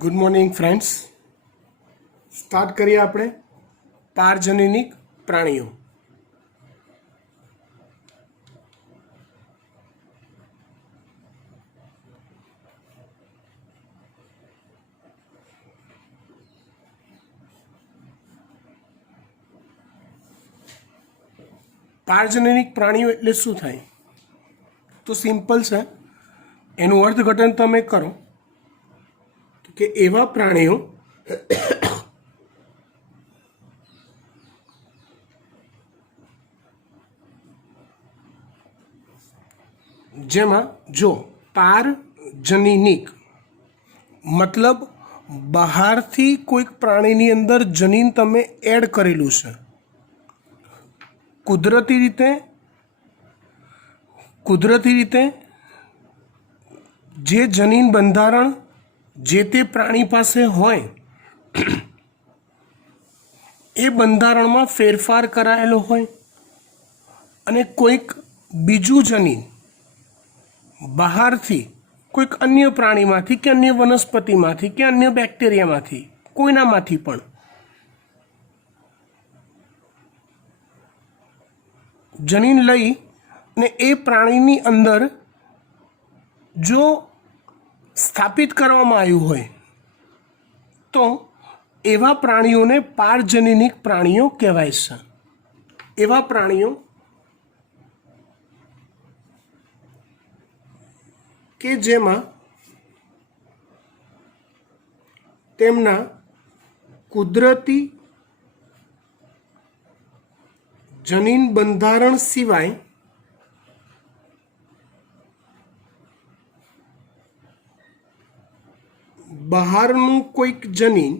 Good morning friends. Start કરીએ આપણે પારજનનિક પ્રાણીઓ. પારજનનિક પ્રાણીઓ એટલે શું થાય? તો સિમ્પલ છે, એનું અર્થઘટન તમે કરો કે એવા પ્રાણીઓ જેમાં જો પારજનનિક મતલબ બહારથી કોઈક પ્રાણીની અંદર જનીન તમે એડ કરેલું છે. કુદરતી રીતે જે જનીન બંધારણ જે તે પ્રાણી પાસે હોય એ બંધારણમાં ફેરફાર કરાયેલો હોય અને કોઈક બીજું જનીન બહારથી કોઈક અન્ય પ્રાણીમાંથી કે અન્ય વનસ્પતિમાંથી કે અન્ય બેક્ટેરિયામાંથી કોઈનામાંથી પણ જનીન લઈ ને એ પ્રાણીની અંદર જો સ્થાપિત કરવામાં આવ્યું હોય તો એવા પ્રાણીઓને પારજનનિક પ્રાણીઓ કહેવાય છે. એવા પ્રાણીઓ કે જેમાં તેમના કુદરતી જનીન બંધારણ સિવાય બહારનું કોઈક જનીન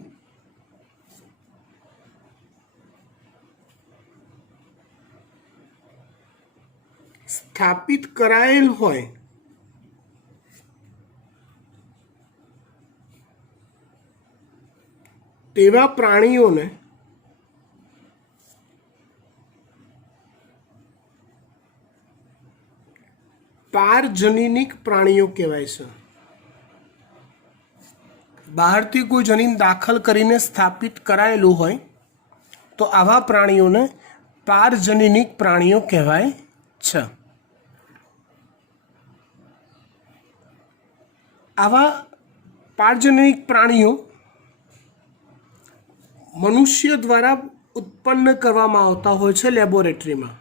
સ્થાપિત કરાયેલ હોય તેવા પ્રાણીઓને પારજનનિક પ્રાણીઓ કહેવાય છે. બહારથી કોઈ જનીન દાખલ કરીને સ્થાપિત કરાયેલું હોય તો આવા પ્રાણીઓને પારજનનિક પ્રાણીઓ કહેવાય છે. આવા પારજનનિક પ્રાણીઓ મનુષ્ય દ્વારા ઉત્પન્ન કરવામાં આવતા હોય છે લેબોરેટરીમાં.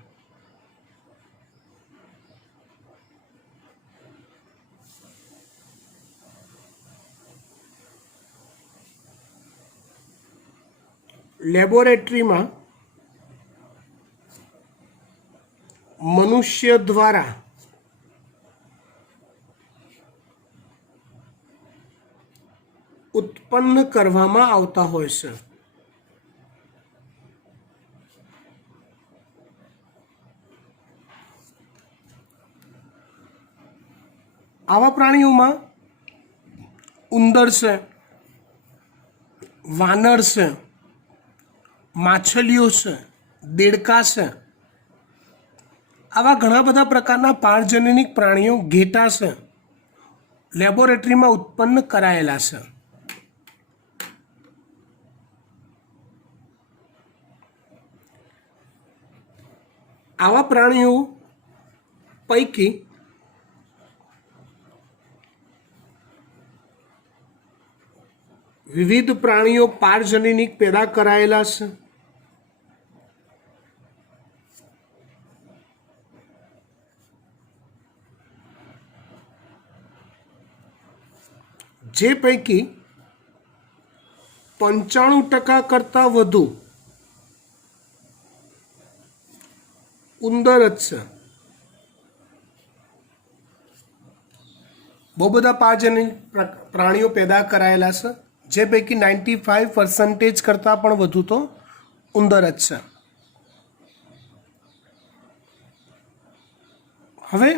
લેબોરેટરીમાં મનુષ્ય દ્વારા ઉત્પન્ન કરવામાં આવતા હોય છે. આવા પ્રાણીઓમાં ઉંદર છે, વાનર છે, માછલીઓ છે, દેડકા છે, આવા ઘણા બધા પ્રકારના પારજનનિક પ્રાણીઓ ઘેટાં છે, લેબોરેટરીમાં ઉત્પન્ન કરાયેલા છે. આવા પ્રાણીઓ પૈકી વિવિધ પ્રાણીઓ પારજનનિક પેદા કરાયેલા છે. જે પૈકી 95% કરતાં વધુ ઉંદર જ છે. બહુ બધા પારજનનિક પ્રાણીઓ પેદા કરાયેલા છે, જે પૈકી 95% કરતાં પણ વધુ તો ઉંદર જ છે. હવે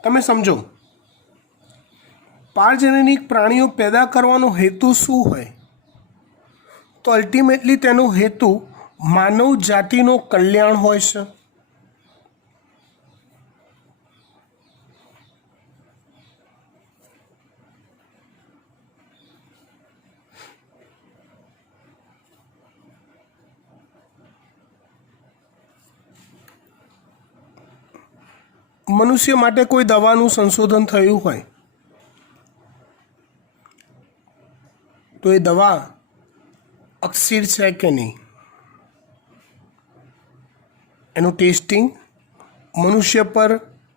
તમે સમજો પારજનનિક પ્રાણીઓ પેદા કરવાનો હેતુ શું હોય? તો અલ્ટિમેટલી તેનો હેતુ માનવ જાતિનો કલ્યાણ હોય છે. મનુષ્ય માટે કોઈ દવાનું સંશોધન થયું હોય તો એ દવા અકસીર છે કે નહીં, એનું ટેસ્ટિંગ મનુષ્ય પર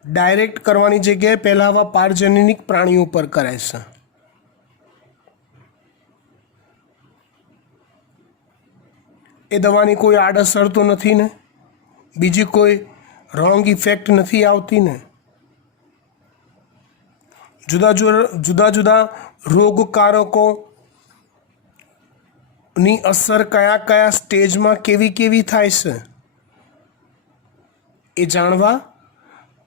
ડાયરેક્ટ કરવાની જગ્યાએ પહેલાં આવા પારજનનિક પ્રાણીઓ પર કરે છે. એ દવાની કોઈ આડઅસર તો નથી ને, બીજી કોઈ રોંગ ઇફેક્ટ નથી આવતી ને? જુદા જુદા રોગકારકોની અસર કયા કયા સ્ટેજમાં કેવી કેવી થાય છે એ જાણવા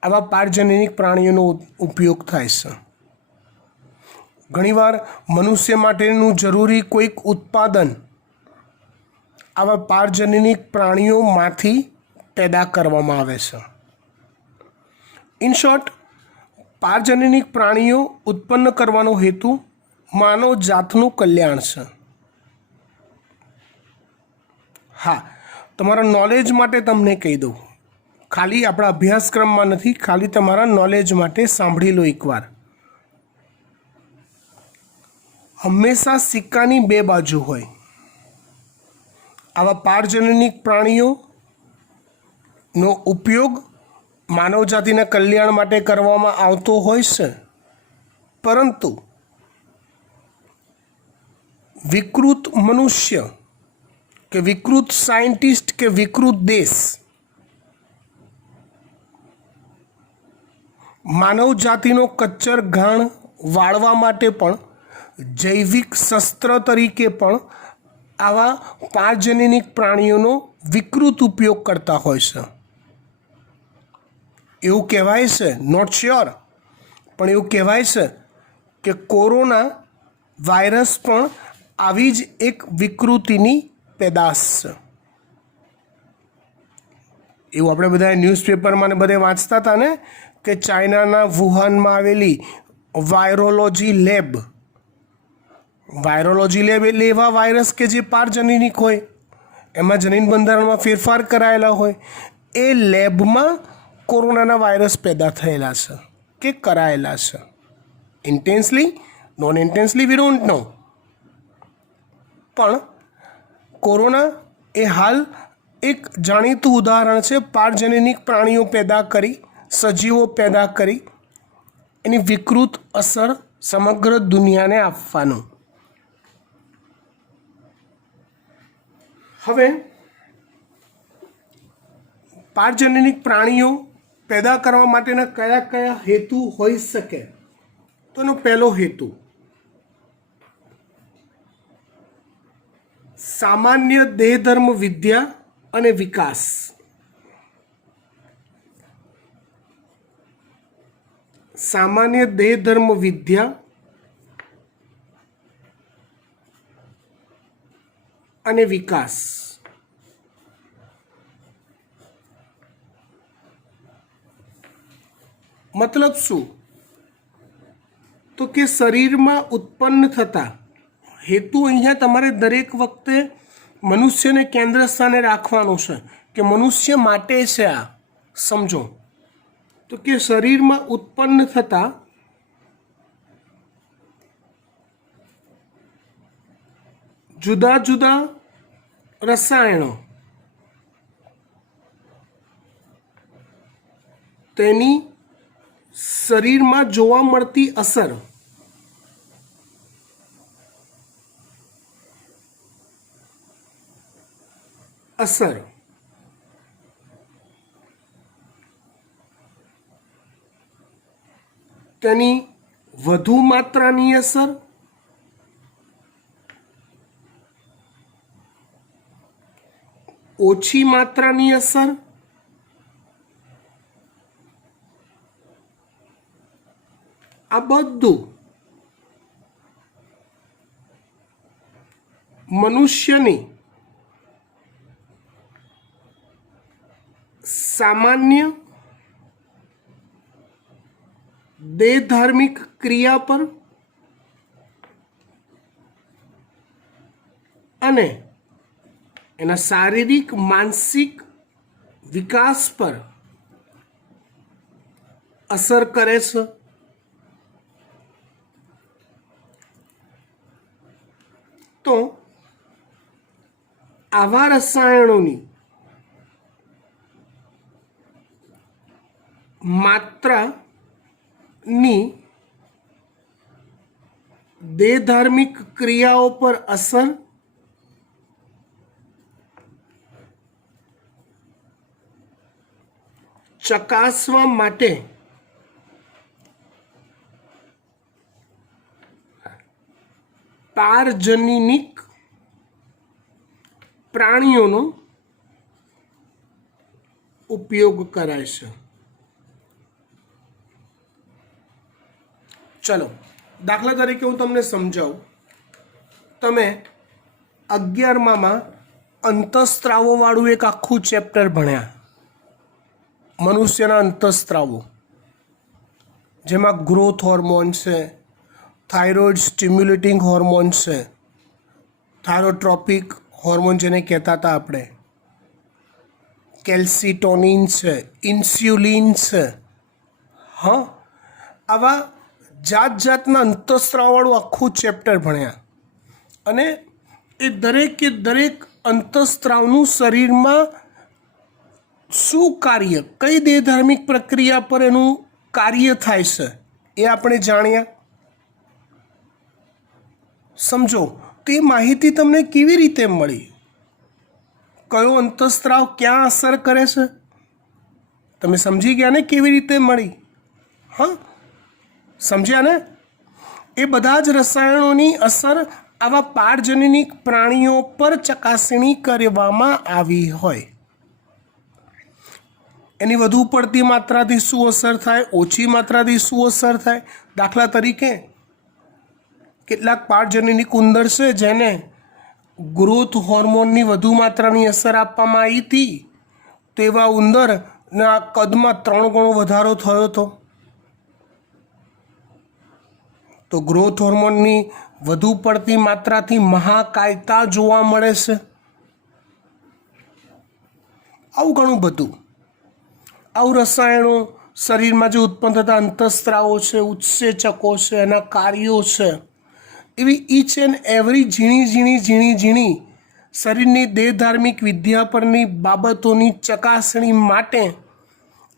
આવા પારજનનિક પ્રાણીઓનો ઉપયોગ થાય છે. ઘણીવાર મનુષ્ય માટેનું જરૂરી કોઈક ઉત્પાદન આવા પારજનનિક પ્રાણીઓમાંથી પેદા કરવામાં આવે છે. ઇન શોર્ટ, પારજનનિક પ્રાણીઓ ઉત્પન્ન કરવાનો હેતુ માનવ જાતનું કલ્યાણ છે. હા, તમારા નોલેજ માટે તમને કહી દઉં, ખાલી આપણા અભ્યાસક્રમમાં નથી, ખાલી તમારા નોલેજ માટે સાંભળી લો એકવાર. હંમેશા સિક્કાની બે બાજુ હોય. આવા પારજનનિક પ્રાણીઓનો ઉપયોગ માનવજાતિના કલ્યાણ માટે કરવામાં આવતો હોય છે, પરંતુ વિકૃત મનુષ્ય કે વિકૃત સાયન્ટિસ્ટ કે વિકૃત દેશ માનવ જાતિનો કચ્ચર ઘાણ વાળવા માટે પણ જૈવિક શસ્ત્ર તરીકે પણ આવા પારજનનિક પ્રાણીઓનો વિકૃત ઉપયોગ કરતા હોય છે. એવું કહેવાય છે, નોટ શ્યોર, પણ એવું કહેવાય છે કે કોરોના વાયરસ પણ આવી જ એક વિકૃતિની પેદાશ છે. એવું આપણે બધા ન્યૂઝપેપરમાં ને બધે વાંચતા હતા ને કે ચાઇનાના વુહાનમાં આવેલી વાયરોલોજી લેબ એટલે એવા વાયરસ કે જે પારજનનિક હોય, એમાં જનીન બંધારણમાં ફેરફાર કરાયેલા હોય, એ લેબમાં કોરોનાના વાયરસ પેદા થયેલા છે કે કરાયેલા છે. ઇન્ટેન્સલી, નોન ઇન્ટેન્સલી, વી ડોન્ટ નો. પણ કોરોના એ હાલ એક જાણીતું ઉદાહરણ છે પારજનનિક પ્રાણીઓ પેદા કરી, સજીવો પેદા કરી એની વિકૃત અસર સમગ્ર દુનિયાને આપવાનું. હવે પારજનનિક પ્રાણીઓ પેદા કરવા માટેના કયા કયા હેતુ હોઈ શકે? તો એનો પહેલો હેતુ સામાન્ય દેહધર્મ વિદ્યા અને વિકાસ. સામાન્ય દેહધર્મ વિદ્યા અને વિકાસ. મતલબ શું? તો કે શરીરમાં ઉત્પન્ન થતા, હેતુ અહીંયા તમારે દરેક વખતે મનુષ્યને કેન્દ્ર સ્થાને રાખવાનું છે કે મનુષ્ય માટે છે આ. સમજો તો કે શરીરમાં ઉત્પન્ન થતા જુદા જુદા રસાયણો તેની શરીરમાં જોવા મળતી અસર તેની વધુ માત્રાની અસર, ઓછી માત્રાની અસર, આ બધું મનુષ્યની સામાન્ય દેહધાર્મિક ક્રિયા પર અને એના શારીરિક માનસિક વિકાસ પર અસર કરે છે? તો આવા રસાયણોની માત્રાની દેહધાર્મિક ક્રિયાઓ પર અસર ચકાસવા માટે પારજનીનિક પ્રાણીઓનો ઉપયોગ કરાય છે. ચલો દાખલા તરીકે હું તમને સમજાવું. તમે 11માં અંતઃસ્ત્રાવોવાળું એક આખું ચેપ્ટર ભણ્યા, મનુષ્યના અંતઃસ્ત્રાવો, જેમાં ગ્રોથ હોર્મોન છે, થાઇરોઇડ સ્ટિમ્યુલેટિંગ હોર્મોન છે, થાઇરોટ્રોપિક હોર્મોન જેને કહેતા હતા આપણે, કેલ્સિટોનિન છે, ઇન્સ્યુલિન છે. હા, આવા જાત જાતના અંતઃસ્ત્રાવવાળું આખું ચેપ્ટર ભણ્યા. અને એ દરેકે દરેક અંતઃસ્ત્રાવનું શરીરમાં શું કાર્ય, કઈ દેહધાર્મિક પ્રક્રિયા પર એનું કાર્ય થાય છે એ આપણે જાણ્યા. સમજો, તે માહિતી તમને કેવી રીતે મળી? કયો અંતઃસ્ત્રાવ ક્યાં અસર કરે છે? તમે સમજી ગયા ને કેવી રીતે મળી? હા, સમજ્યા ને? એ બધા જ રસાયણોની અસર આવા પારજનીનિક પ્રાણીઓ પર ચકાસણી કરવામાં આવી હોય. એની વધુ પડતી માત્રાથી શું અસર થાય, ઓછી માત્રાથી શું અસર થાય. દાખલા તરીકે કેટલાક પારજનીનિક ઉંદર છે જેને ગ્રોથ હોર્મોનની વધુ માત્રાની અસર આપવામાં આવી હતી, તેવા ઉંદરના કદમાં 3 ગણો વધારો થયો હતો. તો ગ્રોથ હોર્મોનની વધુ પડતી માત્રાથી મહાકાયતા જોવા મળે છે. આવું ઘણું બધું, આવું રસાયણો શરીરમાં જે ઉત્પન્ન થતા અંતઃસ્ત્રાવો છે, ઉત્સેચકો છે, એના કાર્યો છે, એવી ઈચ એન્ડ એવરી ઝીણી શરીરની દેહધાર્મિક વિદ્યા પરની બાબતોની ચકાસણી માટે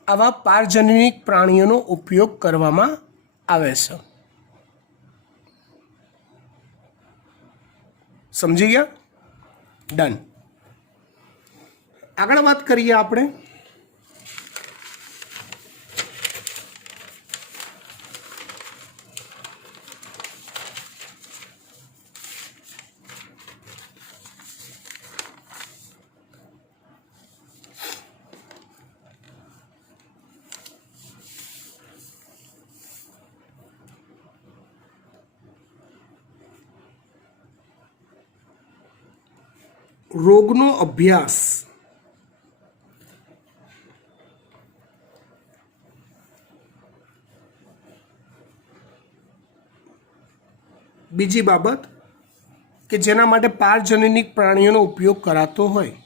આવા પારજનીનિક પ્રાણીઓનો ઉપયોગ કરવામાં આવે છે. સમજી ગયા? ડન. આગળ વાત કરીએ આપણે રોગનો અભ્યાસ. બીજી બાબત કે જેના માટે પારજનીનિક પ્રાણીઓનો ઉપયોગ કરાતો હોય.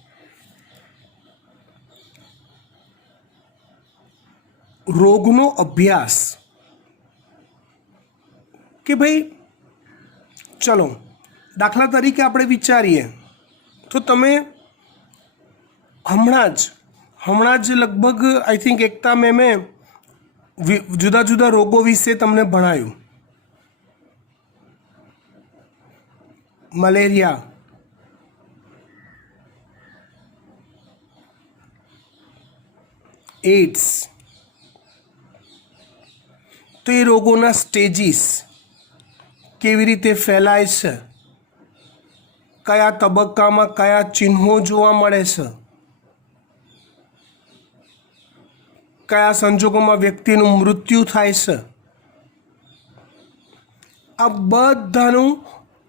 રોગનો અભ્યાસ કે ભાઈ ચલો દાખલા તરીકે આપણે વિચારીએ તો તમે હમણાં જ લગભગ આઈ થિંક એકતા મેમે જુદા જુદા રોગો વિશે તમને ભણાયું. મલેરિયા, એઇડ્સ, તો એ રોગોના સ્ટેજીસ કેવી રીતે ફેલાય છે, કયા તબક્કામાં કયા ચિહ્નો જોવા મળે છે, કયા સંજોગોમાં વ્યક્તિનું મૃત્યુ થાય છે, આ બધાનું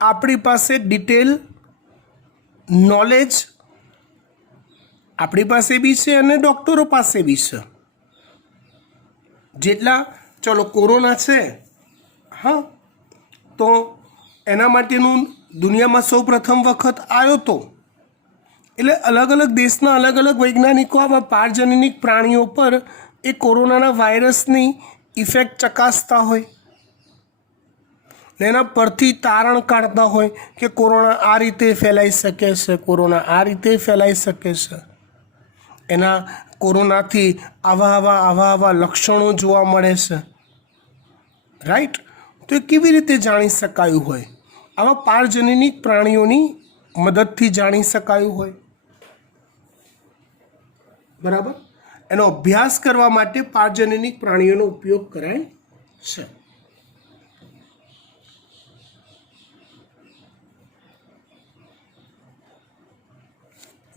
આપણી પાસે ડિટેલ નોલેજ આપણી પાસે બી છે અને ડૉક્ટરો પાસે બી છે. જેટલા ચલો કોરોના છે, હા, તો એના માટેનું દુનિયામાં સૌ પ્રથમ વખત આવ્યો તો એટલે અલગ અલગ દેશના અલગ અલગ વૈજ્ઞાનિકો આવા પારજનીનિક પ્રાણીઓ પર એ કોરોનાના વાયરસની ઇફેક્ટ ચકાસતા હોય ને એના પરથી તારણ કાઢતા હોય કે કોરોના આ રીતે ફેલાઈ શકે છે, કોરોના આ રીતે ફેલાઈ શકે છે, એના કોરોનાથી આવા લક્ષણો જોવા મળે છે, રાઈટ? તો એ કેવી રીતે જાણી શકાયું હોય? આવા પારજનનિક પ્રાણીઓની મદદથી જાણી શકાયું હોય, બરાબર? એનો અભ્યાસ કરવા માટે પારજનનિક પ્રાણીઓનો ઉપયોગ કરાય છે.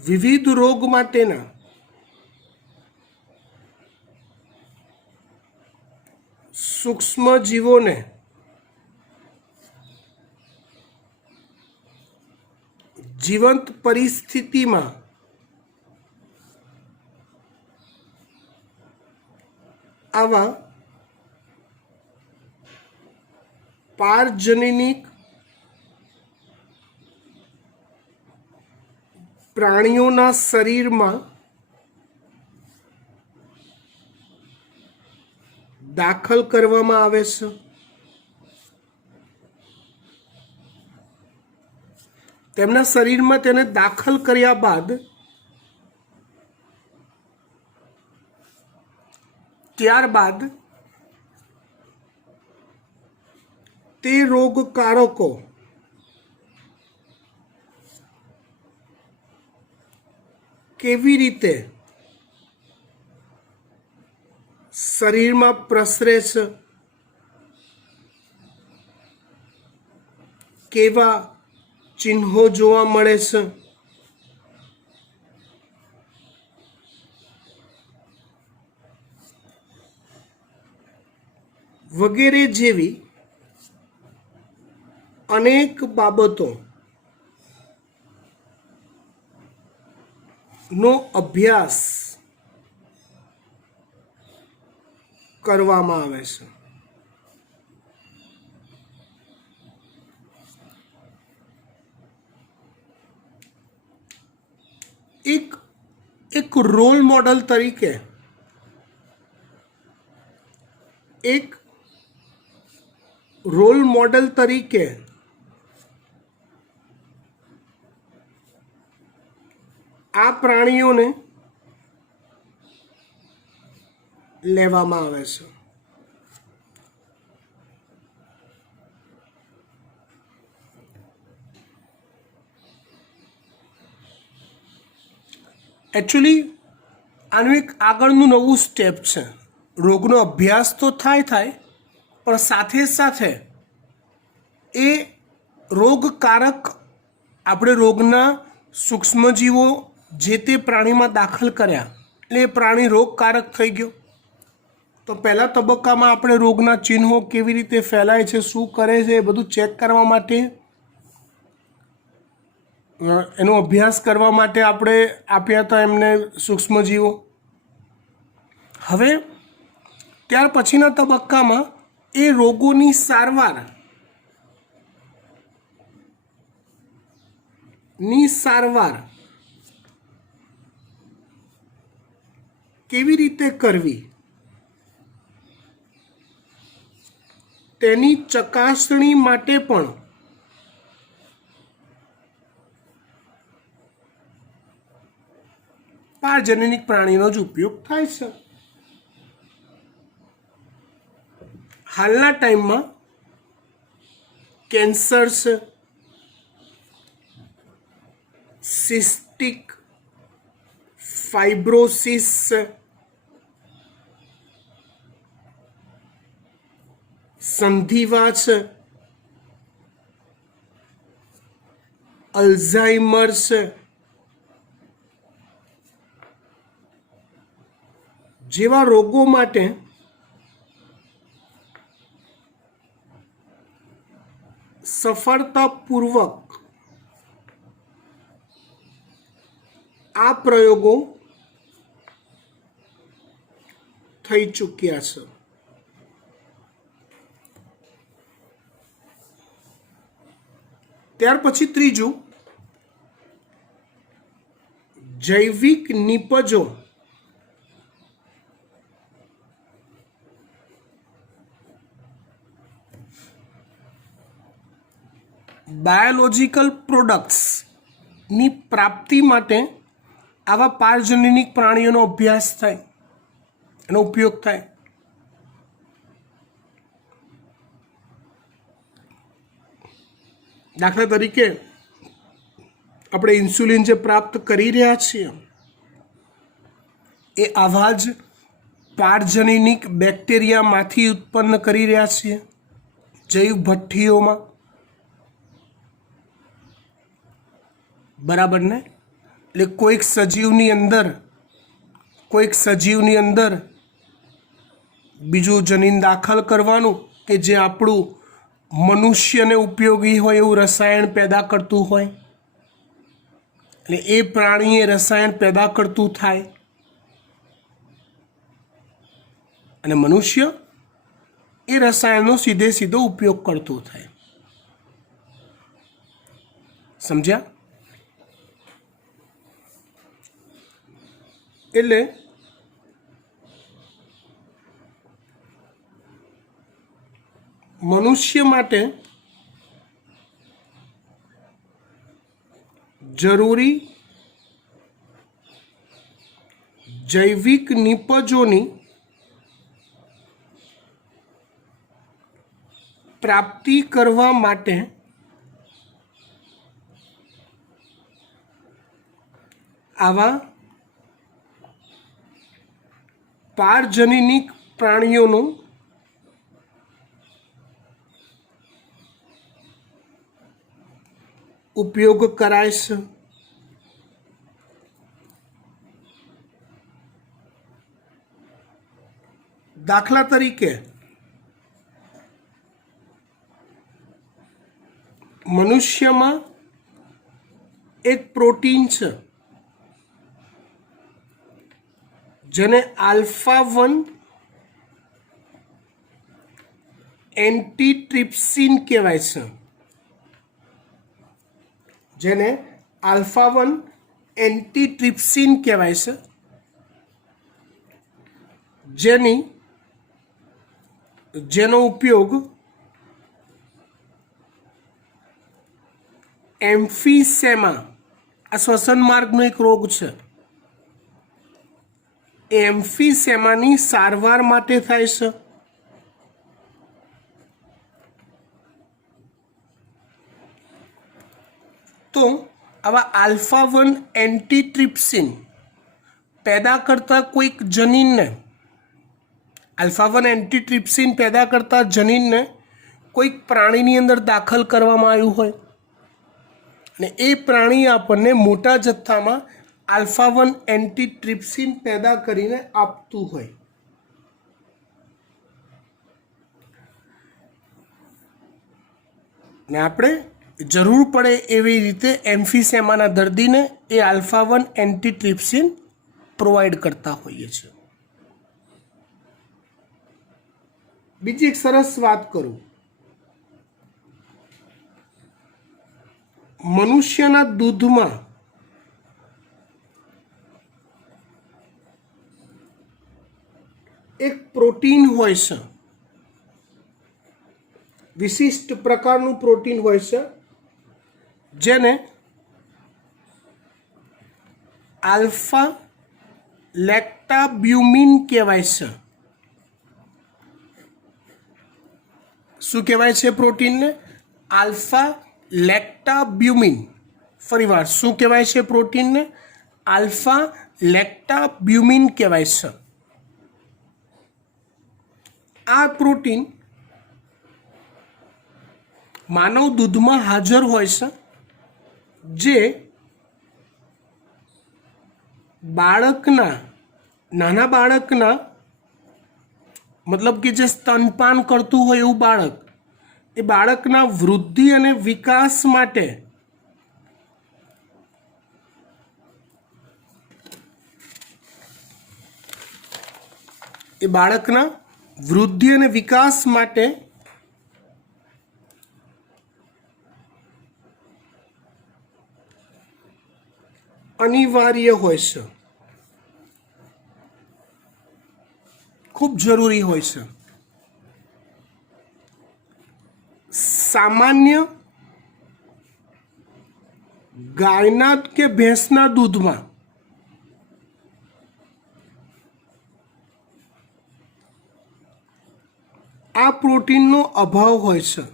વિવિધ રોગ માટેના સૂક્ષ્મ જીવોને જીવંત પરિસ્થિતિમાં આવા પારજનનિક પ્રાણીઓના શરીરમાં દાખલ કરવામાં આવે છે. તેમના શરીરમાં તેને દાખલ કર્યા બાદ ત્યારબાદ તે રોગકારકો કેવી રીતે શરીરમાં પ્રસરે છે, કેવા ચિહ્નો જોવા મળે છે, વગેરે જેવી અનેક બાબતો નો અભ્યાસ કરવામાં આવે છે. એક રોલ મોડલ તરીકે આ પ્રાણીઓને લેવામાં આવે છે. એકચ્યુઅલી આનું એક આગળનું નવું સ્ટેપ છે. રોગનો અભ્યાસ તો થાય પણ સાથે સાથે એ રોગકારક આપણે રોગના સૂક્ષ્મજીવો જે તે પ્રાણીમાં દાખલ કર્યા એટલે એ પ્રાણી રોગકારક થઈ ગયો. તો પહેલા તબક્કામાં આપણે રોગના ચિહ્નો કેવી રીતે ફેલાય છે, શું કરે છે, એ બધું ચેક કરવા માટે એનો અભ્યાસ કરવા માટે આપણે આપ્યા હતા એમને સૂક્ષ્મજીવો. હવે ત્યાર પછીના તબક્કામાં એ રોગોની સારવાર કેવી રીતે કરવી તેની ચકાસણી માટે પણ પારજનનિક પ્રાણીનો જ ઉપયોગ થાય છે. હાલના ટાઈમમાં કેન્સર છે, સિસ્ટિક ફાઇબ્રોસિસ છે, સંધિવા છે, અલ્ઝાઇમર છે, જેવા રોગો માટે સફળતાપૂર્વક આ પ્રયોગો થઈ ચૂક્યા છે. ત્યાર પછી ત્રીજું, જૈવિક નિપજો બાયોલોજિકલ પ્રોડક્ટ્સની પ્રાપ્તિ માટે આવા પારજનનિક પ્રાણીઓનો અભ્યાસ થાય, એનો ઉપયોગ થાય. દાખલા તરીકે આપણે ઇન્સ્યુલિન જે પ્રાપ્ત કરી રહ્યા છીએ એ આવા જ પારજનનિક બેક્ટેરિયામાંથી ઉત્પન્ન કરી રહ્યા છીએ જૈવ ભઠ્ઠીઓમાં. બરાબર ને? એટલે કોઈક સજીવની અંદર બીજું જનીન દાખલ કરવાનું કે જે આપણું મનુષ્યને ઉપયોગી હોય એવું રસાયણ પેદા કરતું હોય, એટલે એ પ્રાણી એ રસાયણ પેદા કરતું થાય અને મનુષ્ય એ રસાયણનો સીધો ઉપયોગ કરતું થાય. સમજ્યા? એટલે મનુષ્ય માટે જરૂરી જૈવિક નિપજોની પ્રાપ્તિ કરવા માટે આવા પારજનનિક પ્રાણીઓનો ઉપયોગ કરાય છે. દાખલા તરીકે મનુષ્યમાં એક પ્રોટીન છે જેને આલ્ફા-1 એન્ટીટ્રિપ્સિન કહેવાય છે. જેને આલ્ફા-1 એન્ટીટ્રિપ્સિન કહેવાય છે, જેનો ઉપયોગ એમ્ફીસેમા, આ શ્વસન માર્ગનો એક રોગ છે, એ એમ્ફીસેમાની સારવાર માટે થાય છે. તો આવા આલ્ફા-1 એન્ટીટ્રિપ્સિન પેદા કરતા કોઈક જનીનને, આલ્ફા-1 એન્ટીટ્રિપ્સિન પેદા કરતા જનીનને કોઈક પ્રાણીની અંદર દાખલ કરવામાં આવ્યું હોય અને એ પ્રાણી આપણને મોટા જથ્થામાં આલ્ફા-1 એન્ટીટ્રિપ્સિન પેદા કરીને આપતું હોય, ને આપણે જરૂર પડે એવી રીતે એમ્ફીસેમાના દર્દીને એ આલ્ફા-1 એન્ટીટ્રિપ્સિન પ્રોવાઈડ કરતા હોઈએ છીએ. બીજી એક સરસ વાત કરું. મનુષ્યના દૂધમાં એક પ્રોટીન હોય છે, વિશિષ્ટ પ્રકારનું પ્રોટીન હોય છે જેને આલ્ફા લેક્ટાબ્યુમિન કહેવાય છે. શું કહેવાય છે પ્રોટીનને? આલ્ફા લેક્ટાબ્યુમિન. ફરીવાર શું કહેવાય છે પ્રોટીનને? આલ્ફા લેક્ટાબ્યુમિન કહેવાય છે. આ પ્રોટીન માનવ દૂધમાં હાજર હોય છે, જે નાના બાળકના મતલબ કે જે સ્તનપાન કરતું હોય એવું બાળક, એ બાળકના વૃદ્ધિ અને વિકાસ માટે અનિવાર્ય હોય છે, ખૂબ જરૂરી હોય છે. સામાન્ય ગાયના કે ભેંસના દૂધમાં આ પ્રોટીનનો અભાવ હોય છે.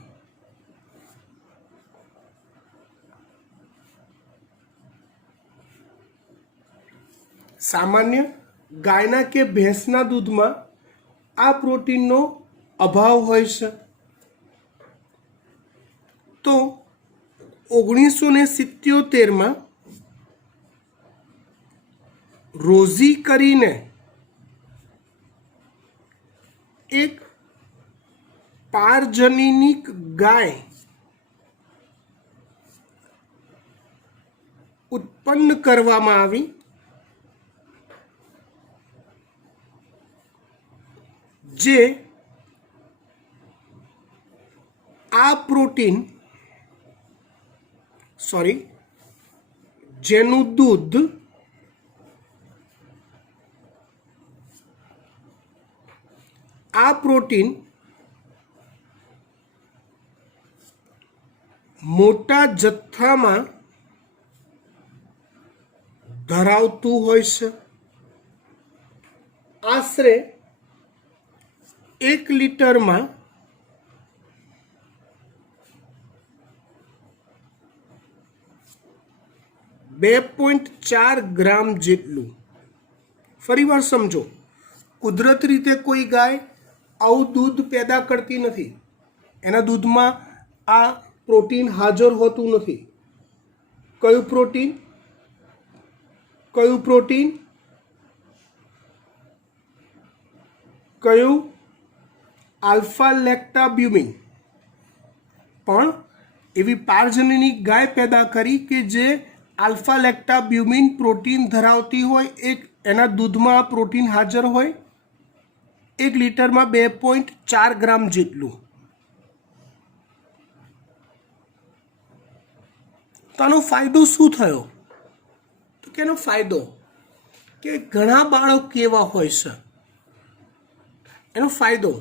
સામાન્ય ગાયના કે ભેંસના દૂધમાં આ પ્રોટીનનો અભાવ હોય છે. તો 1977માં રોઝી કરીને એક પારજનીનિક ગાય ઉત્પન્ન કરવામાં આવી, જે આ પ્રોટીન જેનું દૂધ આ પ્રોટીન મોટા જથ્થામાં ધરાવતું હોય છે. આશરે 1 લીટરમાં 2.4 ગ્રામ જેટલું. ફરીવાર સમજો, કુદરતી રીતે કોઈ ગાય આવું દૂધ પેદા કરતી નથી, એના દૂધમાં આ પ્રોટીન હાજર હોતું નથી. કયું પ્રોટીન? આલ્ફા લેક્ટાબ્યુમિન. પણ એવી પારજનીની ગાય પેદા કરી કે જે આલ્ફા લેક્ટાબ્યુમિન પ્રોટીન ધરાવતી હોય, એના દૂધમાં પ્રોટીન હાજર હોય, 1 લીટરમાં 2.4 ગ્રામ જેટલું. તો આનો ફાયદો શું થયો? તો કે એનો ફાયદો કે ઘણા બાળકો એવા હોય છે, એનો ફાયદો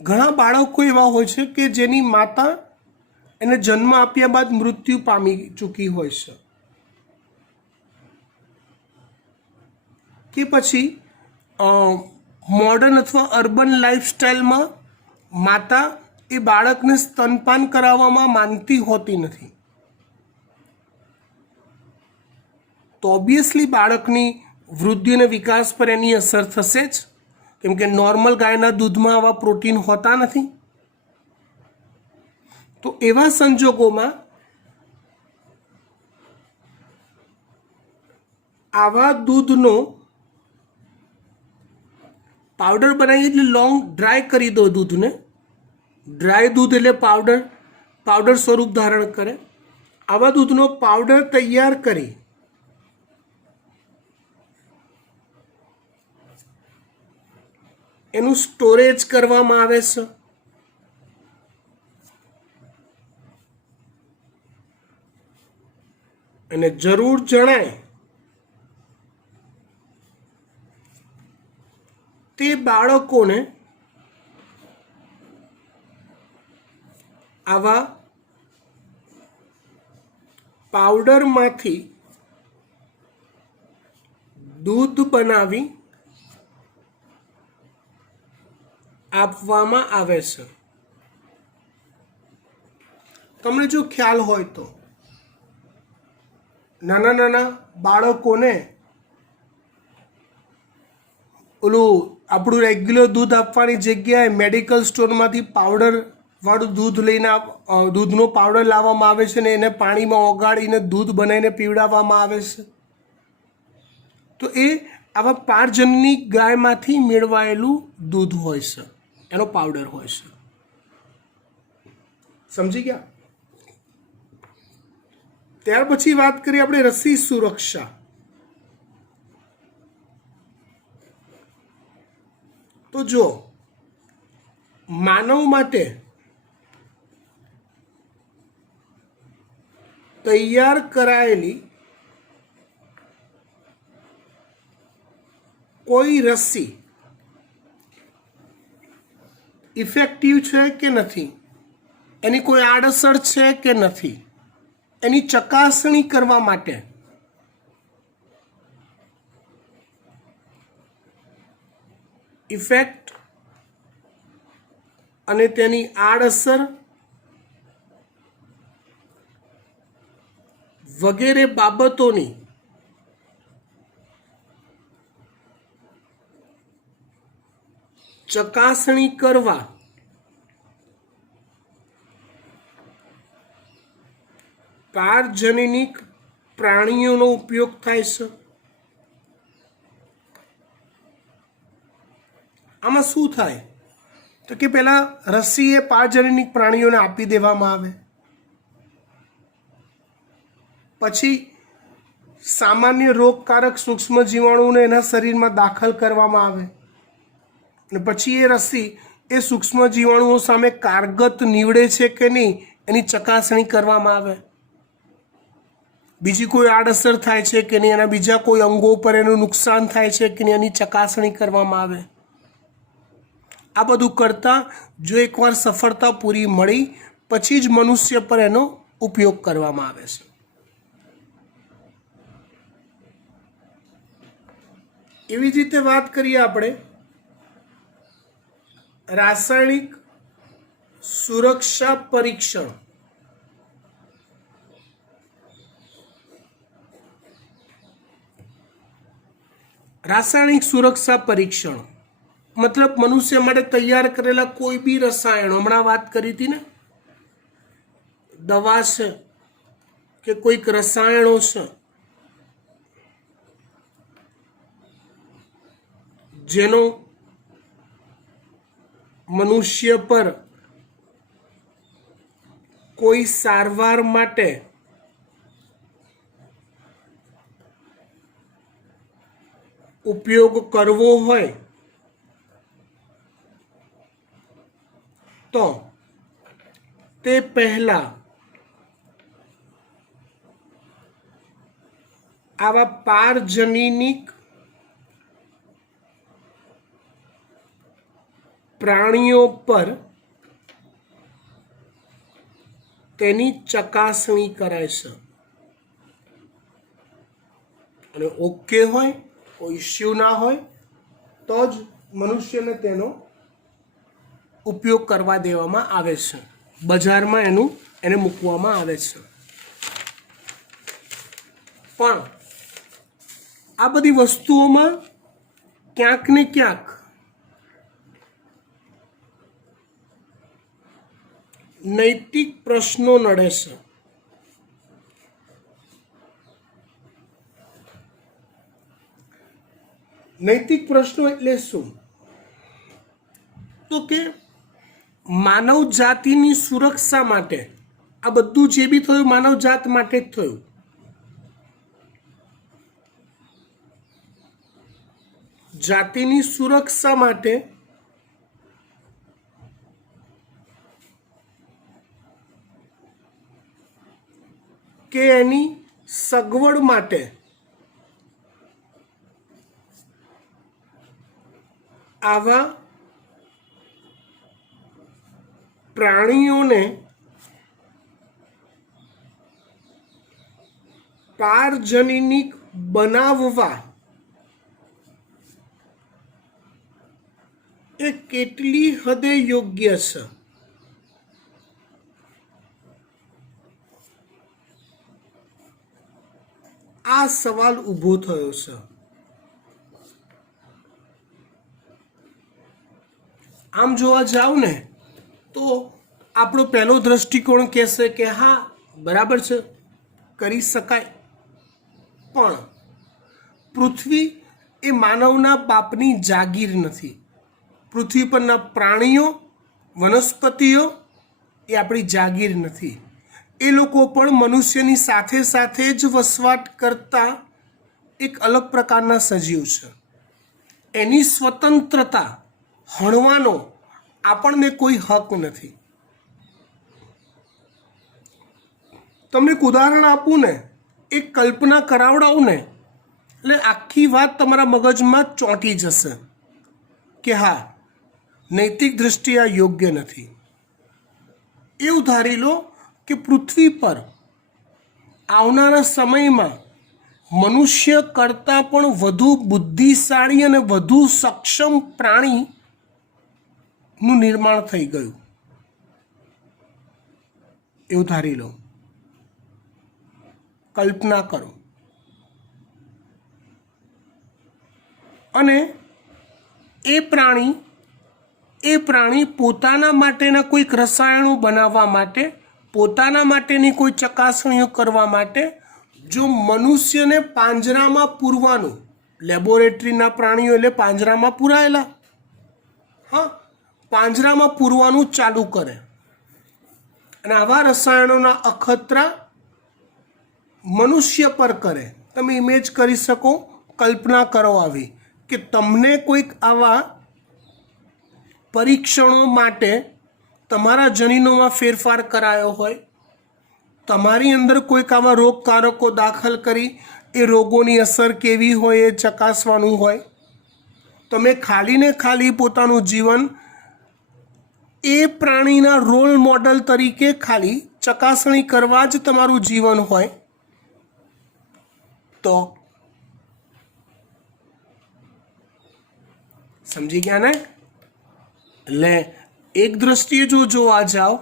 ઘણા બાળકો એવા હોય છે કે જેની માતા એને જન્મ આપ્યા બાદ મૃત્યુ પામી ચૂકી હોય છે, કે પછી મોડર્ન અથવા અર્બન લાઈફસ્ટાઈલમાં માતા એ બાળકને સ્તનપાન કરાવવામાં માનતી હોતી નથી. તો ઓબ્વિયસલી બાળકની વૃદ્ધિ અને વિકાસ પર એની અસર થશે જ, કેમ કે નોર્મલ ગાયના દૂધમાં આવા પ્રોટીન હોતા નથી. તો એવા સંજોગોમાં આવા દૂધનો પાવડર બનાવી, એટલે લોંગ ડ્રાય કરી દો દૂધને. ડ્રાય દૂધ એટલે પાવડર સ્વરૂપ ધારણ કરે. આવા દૂધનો પાવડર તૈયાર કરી એનું સ્ટોરેજ કરવામાં આવે છે. અને જરૂર જણાય તે બાળકોને આવા પાવડરમાંથી દૂધ બનાવી આપવામાં આવે છે. તમને જો ખ્યાલ હોય તો નાના બાળકોને ઓલું આપણું રેગ્યુલર દૂધ આપવાની જગ્યાએ મેડિકલ સ્ટોરમાંથી પાવડર વાળું દૂધ લઈને દૂધનો પાવડર લાવવામાં આવે છે ને એને પાણીમાં ઓગાળીને દૂધ બનાવીને પીવડાવવામાં આવે છે. તો એ આવા પારજનની ગાયમાંથી મેળવાયેલું દૂધ હોય છે, એનો પાવડર હોય છે. સમજી ગયા? ત્યાર પછી વાત કરીએ આપણે રસી સુરક્ષા. તો જો માનવ માટે તૈયાર કરાયેલી કોઈ રસી ઇફેક્ટિવ છે કે નથી, એની કોઈ આડઅસર છે કે નથી, એની ચકાસણી કરવા માટે ઇફેક્ટ અને તેની આડઅસર વગેરે બાબતોની ચકાસણી કરવા પારજનીનિક પ્રાણીઓનો ઉપયોગ થાય છે। આમાં શું થાય તો કે પેલા રસી એ પારજનીનિક પ્રાણીઓને આપી દેવામાં આવે, પછી સામાન્ય રોગકારક સૂક્ષ્મ જીવાણુને એના શરીરમાં દાખલ કરવામાં આવે અને પછી એ રસી એ સૂક્ષ્મ જીવાણુઓ સામે કારગત નીવડે છે કે નહીં એની ચકાસણી કરવામાં આવે। બીજી કોઈ આડઅસર થાય છે કે નહીં, એના બીજા કોઈ અંગો પર એનું નુકસાન થાય છે કે નહીં એની ચકાસણી કરવામાં આવે। આ બધું કરતાં જો એકવાર સફળતા પૂરી મળી પછી જ મનુષ્ય પર એનો ઉપયોગ કરવામાં આવે છે। એવી જ રીતે વાત કરીએ આપણે રાસાયણિક સુરક્ષા પરીક્ષણ। રાસાયણિક સુરક્ષા પરીક્ષણ મતલબ મનુષ્ય માટે તૈયાર કરેલા કોઈ બી રસાયણો, હમણાં વાત કરી હતી ને, દવા છે કે કોઈક રસાયણો છે જેનો મનુષ્ય પર કોઈ સારવાર માટે ઉપયોગ કરવો હોય તો તે પહેલા આવા પારજનીનિક પ્રાણીઓ પર તેની ચકાસણી કરાય છે અને ઓકે હોય, કોઈ ઇસ્યુ ના હોય તો જ મનુષ્યને તેનો ઉપયોગ કરવા દેવામાં આવે છે, બજારમાં એને મૂકવામાં આવે છે। પણ આ બધી વસ્તુઓમાં ક્યાંક ને ક્યાંક નૈતિક પ્રશ્નો નડે છે। નૈતિક પ્રશ્નો એટલે શું તો કે માનવ જાતિની સુરક્ષા માટે આ બધું જે બી થયું માનવ જાત માટે જ થયું। જાતિની સુરક્ષા માટે કે એની સગવડ માટે આવા પ્રાણીઓને પારજનીનિક બનાવવા એ કેટલી હદે યોગ્ય છે આ સવાલ ઊભો થયો છે। આમ જોવા જાવ ને તો આપણો પહેલો દ્રષ્ટિકોણ કહેશે કે હા બરાબર છે, કરી શકાય, પણ પૃથ્વી એ માનવના બાપની જાગીર નથી। પૃથ્વી પરના પ્રાણીઓ, વનસ્પતિઓ એ આપણી જાગીર નથી। એ લોકો પણ મનુષ્યની સાથે સાથે જ વસવાટ કરતા એક અલગ પ્રકારના સજીવ છે। એની સ્વતંત્રતા હણવાનો આપણને કોઈ હક નથી। તમને એક ઉદાહરણ આપું ને, એક કલ્પના કરાવડાવું ને એટલે આખી વાત તમારા મગજમાં ચોંટી જશે કે હા નૈતિક દૃષ્ટિએ આ યોગ્ય નથી। એવું ધારી લો કે પૃથ્વી પર આવનારા સમયમાં મનુષ્ય કરતાં પણ વધુ બુદ્ધિશાળી અને વધુ સક્ષમ પ્રાણીનું નિર્માણ થઈ ગયું, એવું ધારી લો. કલ્પના કરો. અને એ પ્રાણી પોતાના માટેના કોઈક રસાયણો બનાવવા માટે, પોતાના માટેની કોઈ ચકાસણીઓ કરવા માટે જો મનુષ્યને પાંજરામાં પૂરવાનું, લેબોરેટરીના પ્રાણીઓ એટલે પાંજરામાં પૂરાયેલા, હા, પાંજરામાં પૂરવાનું ચાલુ કરે અને આવા રસાયણોના અખતરા મનુષ્ય પર કરે. તમે ઇમેજ કરી શકો, કલ્પના કરો આવી કે તમને કોઈક આવા પરીક્ષણો માટે તમારા જનીનોમાં ફેરફાર કરાયો હોય, તમારી અંદર કોઈક આવા રોગકારકો દાખલ કરી એ રોગોની અસર કેવી હોય એ ચકાસવાનું હોય. તમે ખાલી ને ખાલી પોતાનું જીવન એ પ્રાણીના રોલ મોડલ તરીકે ખાલી ચકાસણી કરવા જ તમારું જીવન હોય તો સમજી ગયા ને? એટલે એક દ્રષ્ટિએ જો જોવા જાઓ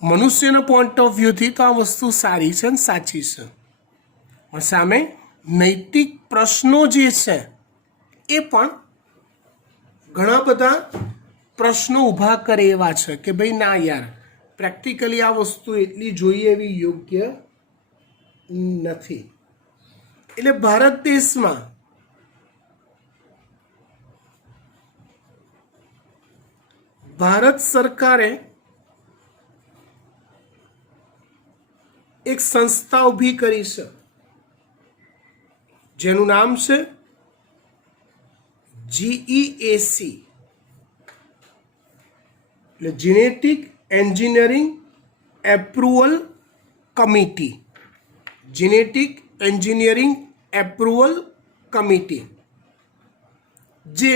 મનુષ્યના પોઈન્ટ ઓફ વ્યૂથી તો આ વસ્તુ સારી છે ને સાચી છે, પણ સામે નૈતિક પ્રશ્નો જે છે એ પણ ઘણા બધા પ્રશ્નો ઊભા કરે એવા છે કે ભાઈ ના યાર, પ્રેક્ટિકલી આ વસ્તુ એટલી જોઈએ એવી યોગ્ય નથી. એટલે ભારત દેશમાં ભારત સરકારે એક સંસ્થા ઊભી કરી છે જેનું નામ છે GEAC, એટલે genetic engineering approval committee. Genetic engineering approval committee જે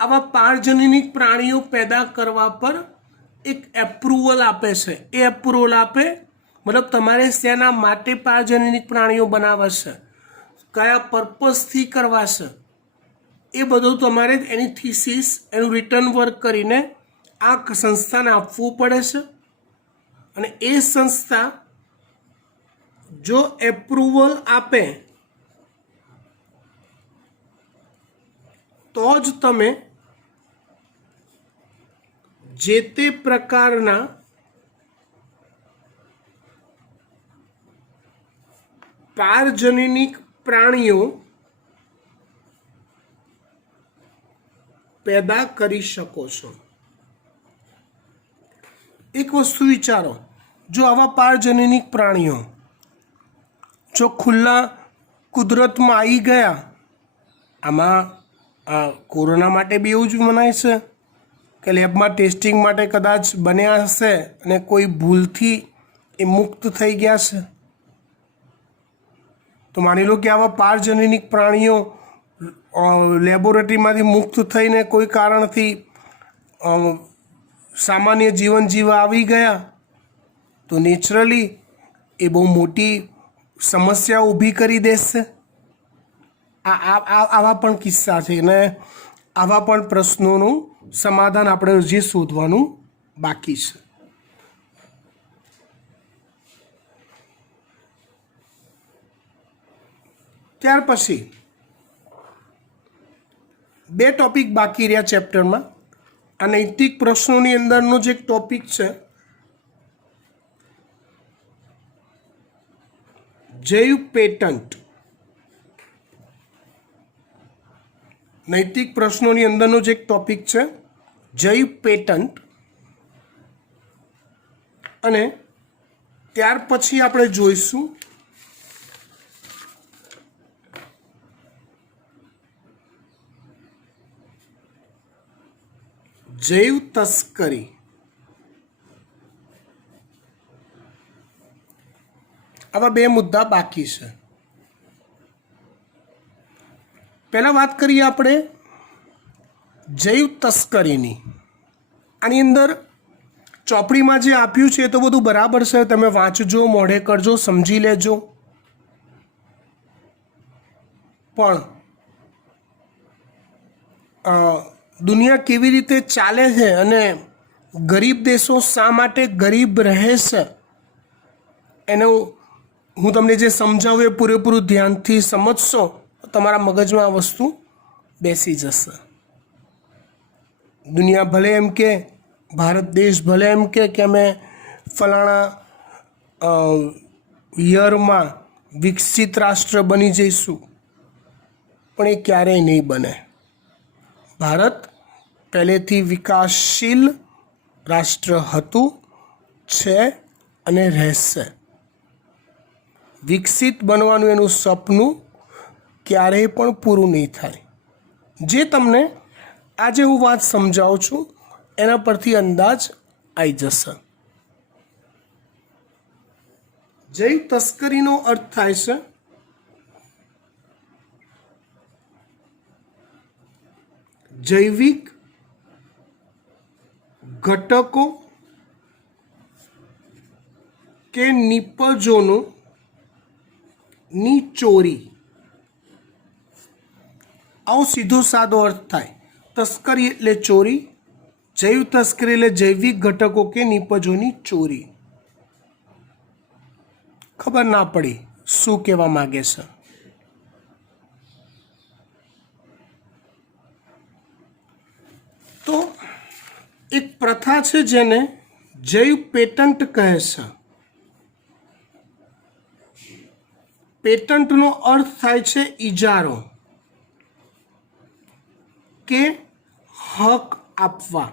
આવા પારજનનિક પ્રાણીઓ પેદા કરવા પર એક એપ્રુવલ આપે છે. એ એપ્રુવલ આપે મતલબ તમારે શેના માટે પારજનનિક પ્રાણીઓ બનાવશે, કયા પર્પઝથી કરવા છે, એ બધું તમારે એની થીસીસ, એનું રિટર્ન વર્ક કરીને આ સંસ્થાને આપવું પડે છે. અને એ સંસ્થા જો એપ્રુવલ આપે તો જ તમે જે તે પ્રકારના પારજનનિક પ્રાણીઓ પેદા કરી શકો છો. એક વસ્તુ વિચારો, જો આવા પારજનનિક પ્રાણીઓ જો ખુલ્લા કુદરતમાં આવી ગયા, આમાં કોરોના માટે બી એવું જ મનાય છે કે લેબમાં ટેસ્ટિંગ માટે કદાચ બન્યા હશે અને કોઈ ભૂલથી એ મુક્ત થઈ ગયા છે, તો માની લો કે આવા પારજનનિક પ્રાણીઓ લેબોરેટરીમાંથી મુક્ત થઈને કોઈ કારણથી સામાન્ય જીવન જીવવા આવી ગયા, તો નેચરલી એ બહુ મોટી સમસ્યા ઊભી કરી દેશે. આવા પણ કિસ્સા છે અને આવા પણ પ્રશ્નોનું સમાધાન આપણે હજી શોધવાનું બાકી છે. ત્યાર પછી 2 ટોપિક બાકી રહ્યા ચેપ્ટરમાં. આ નૈતિક પ્રશ્નોની અંદરનો જે એક ટોપિક છે જૈવ પેટન્ટ. નૈતિક પ્રશ્નોની અંદરનો જે એક ટોપિક છે જૈવ પેટન્ટ. અને ત્યાર પછી આપણે જોઈશું જૈવ તસ્કરી. આવા 2 મુદ્દા બાકી છે. પહેલાં વાત કરીએ આપણે જૈવ તસ્કરીની. આની અંદર ચોપડીમાં જે આપ્યું છે એ તો બધું બરાબર છે, તમે વાંચજો, મોઢે કરજો, સમજી લેજો, પણ દુનિયા કેવી રીતે ચાલે છે અને ગરીબ દેશો શા માટે ગરીબ રહે છે એનું હું તમને જે સમજાવું એ પૂરેપૂરું ધ્યાનથી સમજશો તો તમારા મગજમાં આ વસ્તુ બેસી જશે. દુનિયા ભલે એમ કે, ભારત દેશ ભલે એમ કે અમે ફલાણા યરમાં વિકસિત રાષ્ટ્ર બની જઈશું, પણ એ ક્યારેય નહીં બને. ભારત પહેલેથી વિકાસશીલ રાષ્ટ્ર હતું, છે અને રહેશે. વિકસિત બનવાનું એનું સપનું ક્યારેય પણ પૂરું નહીં થાય. જે તમને આજે હું વાત સમજાવું છું એના પરથી અંદાજ આવી જશે. જૈવ તસ્કરીનો અર્થ થાય છે જૈવિક ઘટકો કે નિપજોની ચોરી. આવો સીધો સાદો અર્થ થાય. તસ્કરી એટલે ચોરી, જૈવ તસ્કરી એટલે જૈવિક ઘટકો કે નિપજોની ચોરી. ખબર ના પડી શું કહેવા માગે છે. તો એક પ્રથા છે જેને જૈવ પેટન્ટ કહે છે. પેટન્ટનો અર્થ થાય છે ઇજારો કે હક આપવા.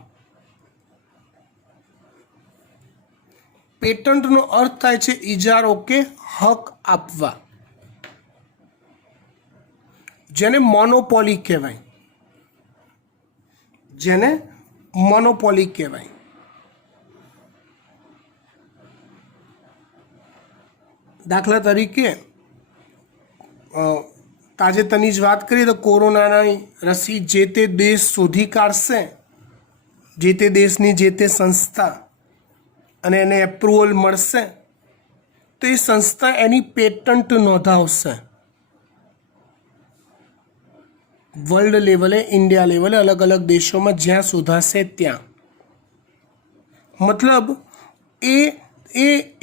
પેટન્ટનો અર્થ થાય છે ઇજારો કે હક આપવા, જેને મોનોપોલી કહેવાય. જેને મોનોપોલી કહેવાય. દાખલા તરીકે તાજેતરની જ વાત કરીએ તો કોરોનાની રસી જે તે દેશ શોધી કાઢશે, જે તે દેશની જે તે સંસ્થા, અને એને એપ્રુવલ મળશે તો એ સંસ્થા એની પેટન્ટ નોંધાવશે. વર્લ્ડ લેવલે, ઇન્ડિયા લેવલે, અલગ અલગ દેશોમાં જ્યાં શોધાશે ત્યાં. મતલબ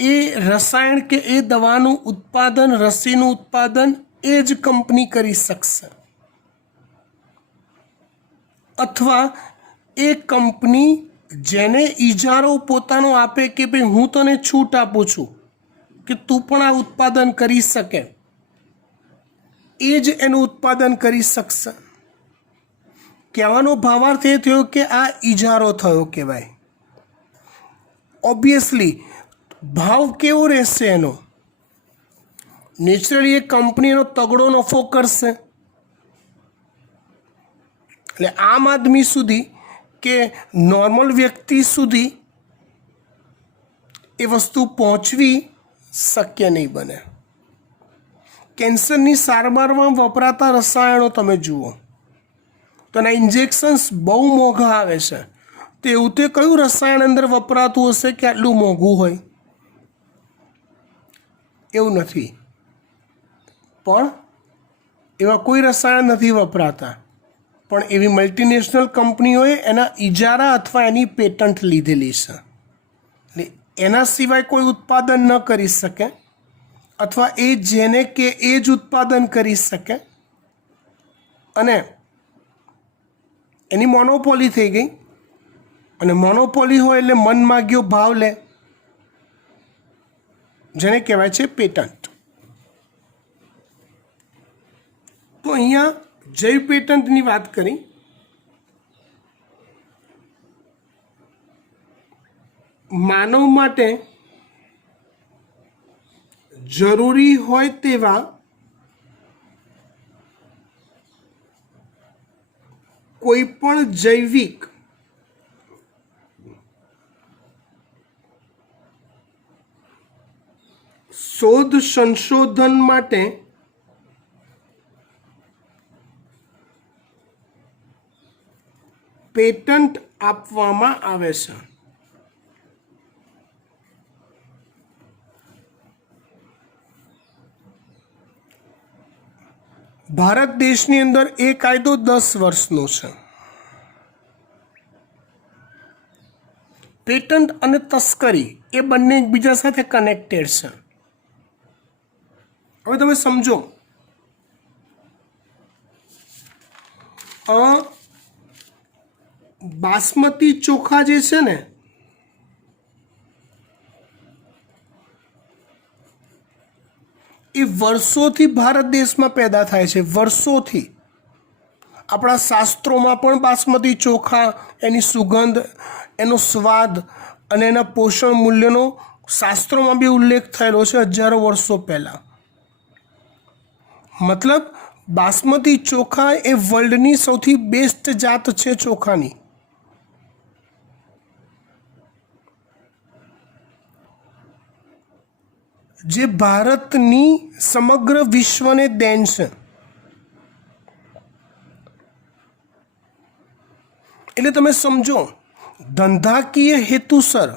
એ રસાયણ કે એ દવાનું ઉત્પાદન, રસીનું ઉત્પાદન એ જ કંપની કરી શકશે, અથવા એ કંપની જેને ઇજારો પોતાનો આપે કે ભાઈ હું તને છૂટ આપું છું કે તું પણ આ ઉત્પાદન કરી શકે, એ જ એનું ઉત્પાદન કરી શકશે. કહેવાનો ભાવાર્થ એ થયો કે આ ઇજારો થયો કહેવાય. ઓબ્વિયસલી ભાવ કેવો રહેશે એનો? નેચરલી એ કંપની એનો તગડો નફો કરશે. એટલે આમ આદમી સુધી કે નોર્મલ વ્યક્તિ સુધી એ વસ્તુ પહોંચવી શક્ય નહીં બને. કેન્સરની સારવારમાં વપરાતા રસાયણો તમે જુઓ તો એના ઇન્જેક્શન્સ બહુ મોંઘા આવે છે. તો એવું તે કયું રસાયણ અંદર વપરાતું હશે કે આટલું મોંઘું હોય? એવું નથી. પણ એવા કોઈ રસાયણ નથી વપરાતા, પણ એવી મલ્ટીનેશનલ કંપનીઓએ એના ઇજારા અથવા એની પેટન્ટ લીધેલી છે. એટલે એના સિવાય કોઈ ઉત્પાદન ન કરી શકે, અથવા એ જેને કે એ જ ઉત્પાદન કરી શકે, અને એની મોનોપોલી થઈ ગઈ. અને મોનોપોલી હોય એટલે મન માગ્યો ભાવ લે, જેને કહેવાય છે પેટન્ટ. તો અહીંયા જૈવ પેટન્ટની વાત કરી. માનવ માટે જરૂરી હોય તેવા કોઈ પણ જૈવિક શોધ સંશોધન માટે પેટન્ટ આપવામાં આવે છે. ભારત દેશની અંદર એ કાયદો 10 વર્ષનો છે. પેટન્ટ અને તસ્કરી એ બંને એકબીજા સાથે કનેક્ટેડ છે. હવે તમે સમજો, બાસમતી ચોખા જે છે ને એ વર્ષોથી ભારત દેશમાં પેદા થાય છે. વર્ષોથી આપણા શાસ્ત્રોમાં પણ બાસમતી ચોખા, એની સુગંધ, એનો સ્વાદ અને એના પોષણ મૂલ્યનો શાસ્ત્રોમાં બી ઉલ્લેખ થયેલો છે હજારો વર્ષો પહેલાં. મતલબ બાસમતી ચોખા એ વર્લ્ડની સૌથી બેસ્ટ જાત છે ચોખાની. જે ભારતની સમગ્ર વિશ્વને દેન છે. એટલે તમે સમજો, ધંધાકીય હેતુસર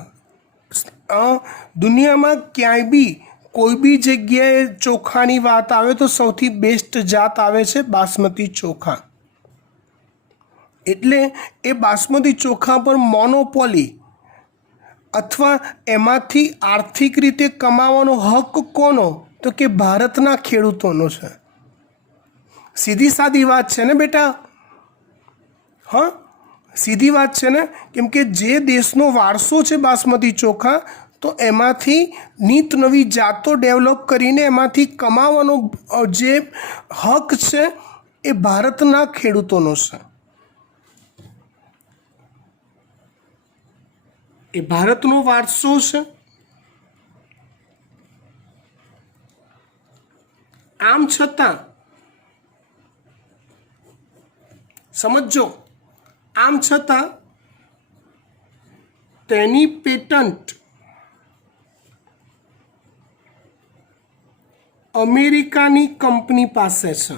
દુનિયામાં ક્યાંય બી કોઈ બી જગ્યાએ ચોખાની વાત આવે તો સૌથી બેસ્ટ જાત આવે છે બાસમતી ચોખા. એટલે એ બાસમતી ચોખા પર મોનોપોલી અથવા એમાંથી આર્થિક રીતે કમાવાનો હક કોનો? તો કે ભારતના ખેડૂતોનો છે. સીધી સાદી વાત છે ને બેટા? હા, સીધી વાત છે ને? કેમ કે જે દેશનો વારસો છે બાસમતી ચોખા, તો એમાંથી નીત નવી જાતો ડેવલપ કરીને એમાંથી કમાવાનો જે હક છે એ ભારતના ખેડૂતોનો છે. એ ભારતનો વારસો છે. આમ છતાં સમજો, આમ છતાં તેની પેટન્ટ અમેરિકાની કંપની પાસે છે.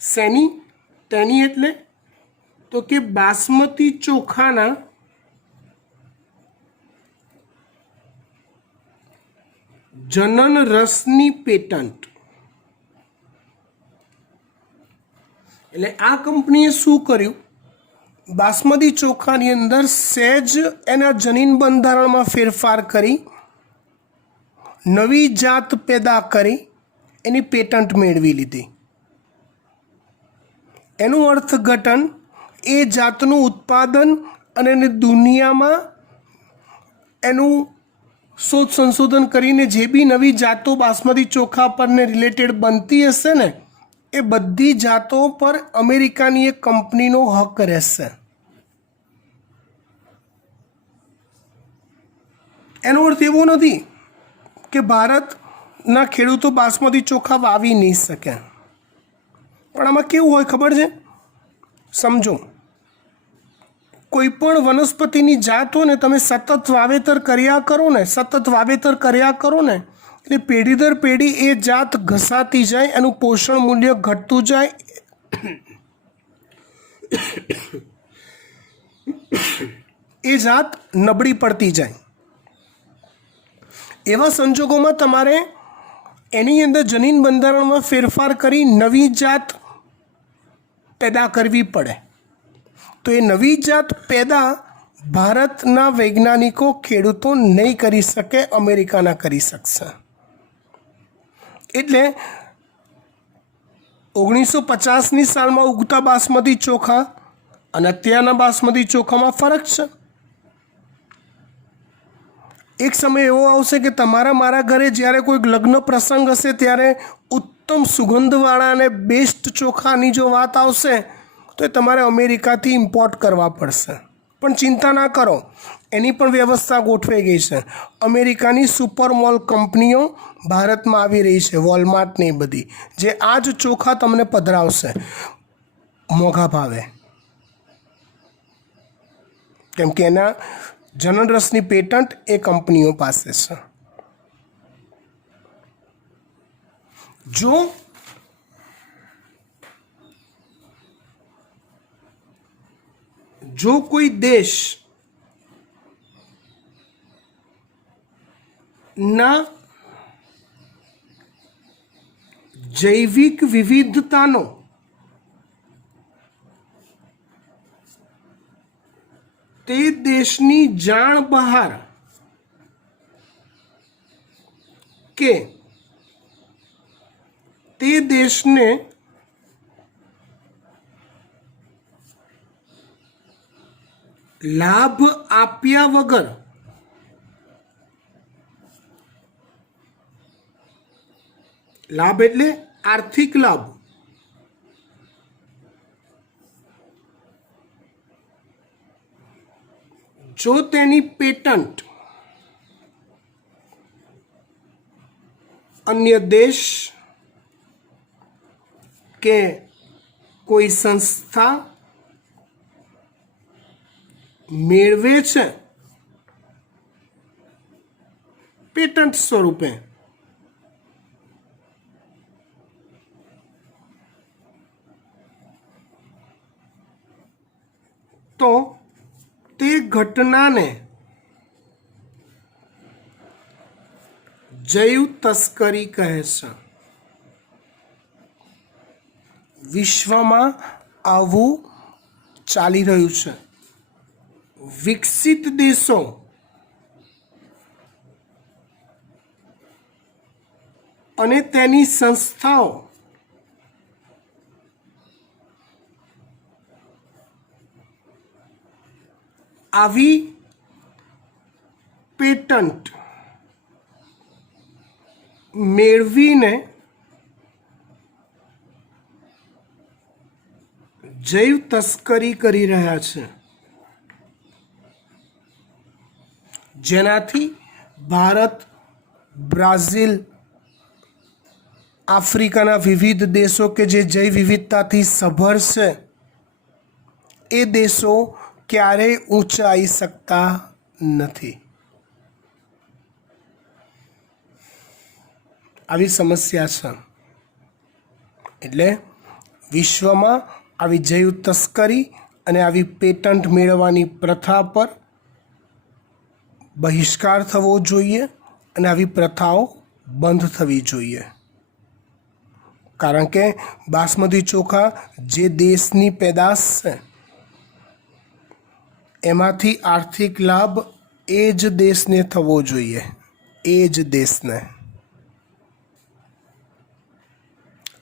શેની? તેની એટલે તો કે બાસમતી ચોખાના જનન રસની પેટન્ટ. એટલે આ કંપનીએ શું કર્યું? બાસમતી ચોખાની અંદર સહેજ એના જનીન બંધારણમાં ફેરફાર કરી, નવી જાત પેદા કરી, એની પેટન્ટ મેળવી લીધી. એનું અર્થઘટન એ જાતનું ઉત્પાદન અને એને દુનિયામાં એનું શોધ સંશોધન કરીને જે બી નવી જાતો બાસમતી ચોખા પરને રિલેટેડ બનતી હશે ને, એ બધી જાતો પર અમેરિકાની એક કંપનીનો હક રહેશે. એનો અર્થ એવો નથી કે ભારતના ખેડૂતો બાસમતી ચોખા વાવી નહીં શકે. પણ આમાં કેવું હોય ખબર છે? સમજો, કોઈ પણ વનસ્પતિની જાત હોય ને, તમે સતત વાવેતર કર્યા કરો ને, એટલે પેઢી દર પેઢી એ જાત ઘસાતી જાય, એનું પોષણ મૂલ્ય ઘટતું જાય, એ જાત નબળી પડતી જાય. એવા સંજોગોમાં તમારે એની અંદર જનીન બંધારણમાં ફેરફાર કરી નવી જાત પેદા કરવી પડે. તો એ નવી જાત પેદા ભારતના વૈજ્ઞાનિકો, ખેડૂતો નહીં કરી શકે, અમેરિકાના કરી શકશે. એટલે 1950ની સાલમાં ઉગતા બાસમતી ચોખા અને અત્યારના બાસમતી ચોખામાં ફરક છે. એક સમય એવો આવશે કે તમારા મારા ઘરે જ્યારે કોઈ લગ્ન પ્રસંગ હશે ત્યારે ઉત્તમ સુગંધવાળા અને બેસ્ટ ચોખાની જો વાત આવશે તો એ તમારે અમેરિકાથી ઇમ્પોર્ટ કરવા પડશે. પણ ચિંતા ના કરો, એની પણ વ્યવસ્થા ગોઠવાઈ ગઈ છે. અમેરિકાની સુપર મોલ કંપનીઓ ભારતમાં આવી રહી છે, વોલમાર્ટ ને એ બધી, જે આ જ ચોખા તમને પધરાવશે મોંઘા ભાવે. કેમ કે એના જનન રસની પેટન્ટ એ કંપનીઓ પાસે છે. જો કોઈ દેશ ના જૈવિક વિવિધતાનો તે દેશની જાણ બહાર કે તે દેશને લાભ આપ્યા વગર લાભ એટલે આર્થિક લાભ જો તેની પેટન્ટ અન્ય દેશ કે કોઈ સંસ્થા મેળવે છે પેટન્ટ સ્વરૂપે, તો તે ઘટનાને જૈવ તસ્કરી કહે છે. વિશ્વમાં આવું ચાલી રહ્યું છે. વિકસિત દેશો અને તેની સંસ્થાઓ આવી પેટન્ટ મેળવીને જૈવ તસ્કરી કરી રહ્યા છે, જેનાથી ભારત, બ્રાઝિલ, આફ્રિકાના વિવિધ દેશો કે જે જૈવ વિવિધતાથી સભર છે એ દેશો ક્યારેય ઊંચા આવી શકતા નથી. આવી સમસ્યા છે. એટલે વિશ્વમાં આવી જૈવ તસ્કરી અને આવી પેટન્ટ મેળવવાની પ્રથા પર બહિષ્કાર થવો જોઈએ અને આવી પ્રથાઓ બંધ થવી જોઈએ. કારણ કે બાસમતી ચોખા જે દેશની પેદાશ છે એમાંથી આર્થિક લાભ એ જ દેશને થવો જોઈએ, એ જ દેશને.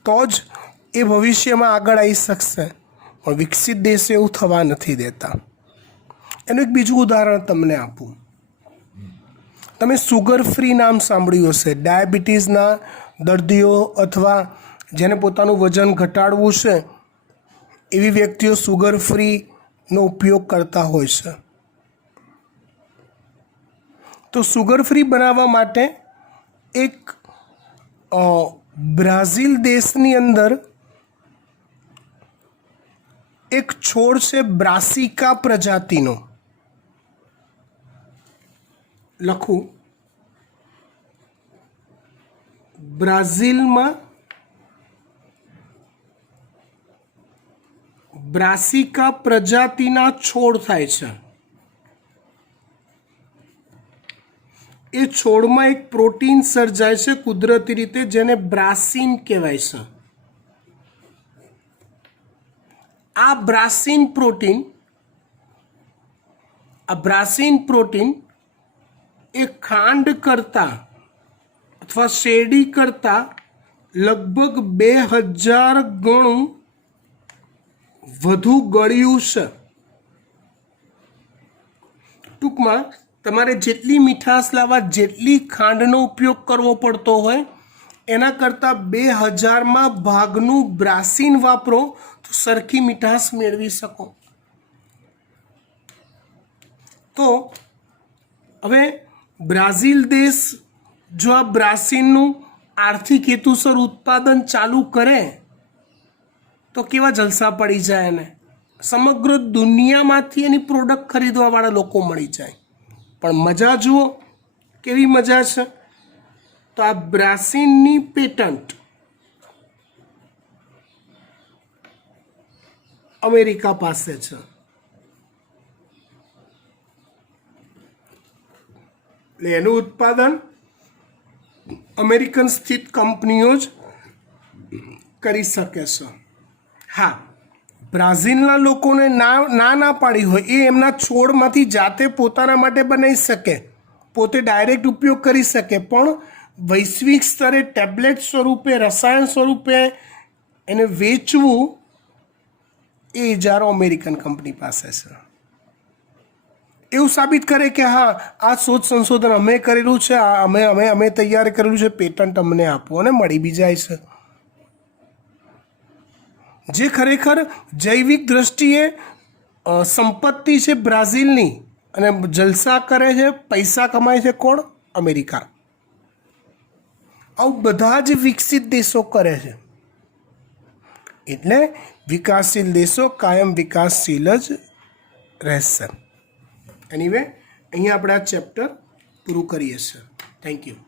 તો જ એ ભવિષ્યમાં આગળ આવી શકશે. પણ વિકસિત દેશો એવું થવા નથી દેતા. એનું એક બીજું ઉદાહરણ તમને આપું. તમે સુગર ફ્રી નામ સાંભળ્યું હશે. ડાયાબિટીસના દર્દીઓ અથવા જેને પોતાનું વજન ઘટાડવું છે એવી વ્યક્તિઓ સુગર ફ્રીનો ઉપયોગ કરતા હોય છે. તો સુગર ફ્રી બનાવવા માટે એક બ્રાઝિલ દેશની અંદર એક છોડ છે બ્રાસિકા પ્રજાતિનો. લખું. બ્રાઝિલમાં બ્રાસિકા પ્રજાતિના છોડ થાય છે. એ છોડમાં એક પ્રોટીન સર્જાય છે કુદરતી રીતે, જેને બ્રાસિન કહેવાય છે. આ બ્રાસિન પ્રોટીન એ ખાંડ કરતાં અથવા શેરડી કરતાં લગભગ 2000 ગણું વધુ ગળ્યું છે. ટૂંકમાં તમારે જેટલી મીઠાશ લાવવા જેટલી ખાંડનો ઉપયોગ કરવો પડતો હોય એના કરતાં 2000માં ભાગનું બ્રાસિન વાપરો તો સરખી મીઠાશ મેળવી શકો. તો હવે બ્રાઝિલ દેશ જો આ બ્રાસિનનું આર્થિક હેતુસર ઉત્પાદન ચાલુ કરે તો કેવા જલસા પડી જાય એને. સમગ્ર દુનિયામાંથી એની પ્રોડક્ટ ખરીદવાવાળા લોકો મળી જાય. પણ મજા જુઓ કેવી મજા છે. તો આ બ્રાસિનની પેટન્ટ અમેરિકા પાસે છે. એટલે એનું ઉત્પાદન અમેરિકન સ્થિત કંપનીઓ જ કરી શકે છે. હા, બ્રાઝિલના લોકોને ના પાડી હોય એ એમના છોડમાંથી જાતે પોતાના માટે બનાવી શકે, પોતે ડાયરેક્ટ ઉપયોગ કરી શકે, પણ વૈશ્વિક સ્તરે ટેબ્લેટ સ્વરૂપે, રસાયણ સ્વરૂપે એને વેચવું એ ઇજારો અમેરિકન કંપની પાસે છે. એવું સાબિત કરે કે હા, આ શોધ સંશોધન અમે કરેલું છે, અમે તૈયાર કરેલું છે, પેટન્ટ અમને આપો, અને મળી બી જાય છે. જે ખરેખર જૈવિક દ્રષ્ટિએ સંપત્તિ છે બ્રાઝિલની, અને જલસા કરે છે, પૈસા કમાય છે કોણ? અમેરિકા. આવું બધા જ વિકસિત દેશો કરે છે. એટલે વિકાસશીલ દેશો કાયમ વિકાસશીલ જ રહેશે. એનીવે, અહીંયા આપણે આ ચેપ્ટર પૂરું કરીએ છીએ. Thank you.